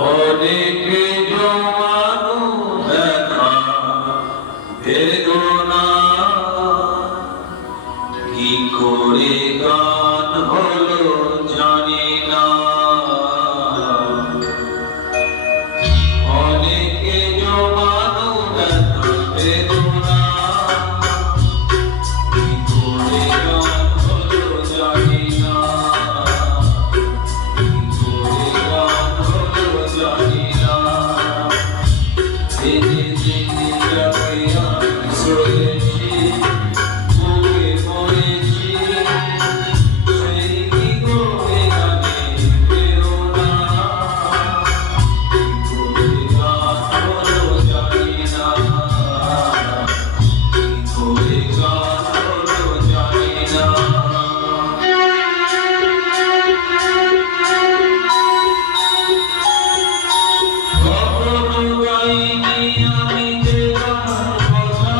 অনেকে জমানো ব্যথা বেদনা কি করে গান হলো জানি না। অনেকে জমানো ব্যথা বেদনা কি করে গান হলো জানি না। কি করে গান হলো জানি না। দিনে দিনে যাকে আমি চলেছি বুকে পড়েছি সেই কি করে গানে প্রেরণা। কি করে গান হলো জানি না। কি করে গান হলো জানি না। কখনো গাইনি আমি যে গান কথা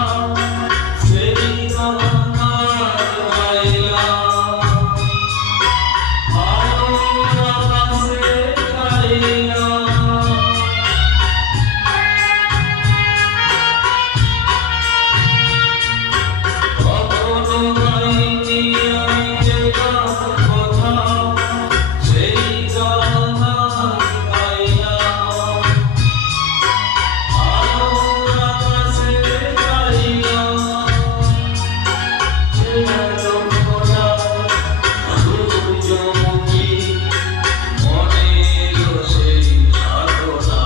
সেই গান আর গাইলাম। আলোর আকাশে গাইলাম। কখনো গাইনি আমি যে গান কথা সেই গান আর গাইলাম। আলোর আকাশে গাইলাম। সূর্যমুখী মনেরও সেই সাধনা।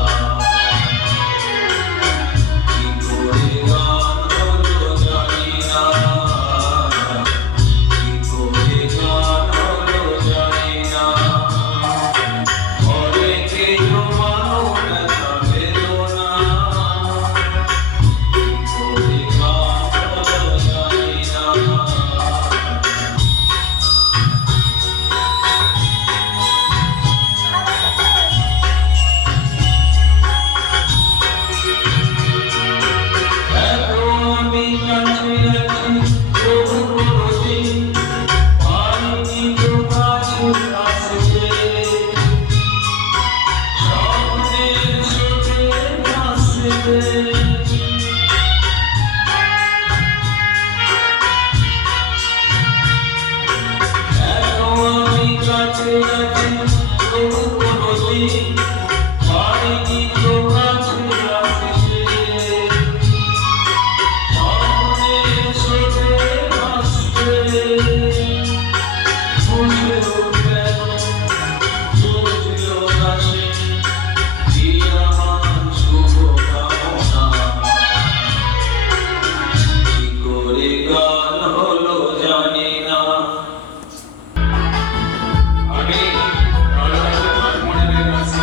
কি করে গান হলো জানি না। কি করে গান হলো জানি না। অনেকে জমানো ব্যথা বেদনা কি করে গান হলো জানি না। এত আমি কাছে আছি তবু কোনোদিন পাইনি তো কাছে আসতে। স্বপ্নের স্রোতে ভাসতে। এত আমি কাছে আছি তবু কোনোদিন পাইনি তো কাছে আসতে। স্বপ্নের স্রোতে ভাসতে। বুঝেও কেন বুঝলো না সে কি আমার শুভকামনা। কি করে গান হলো জানি না। আমি মনে রেখেছি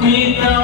পিতা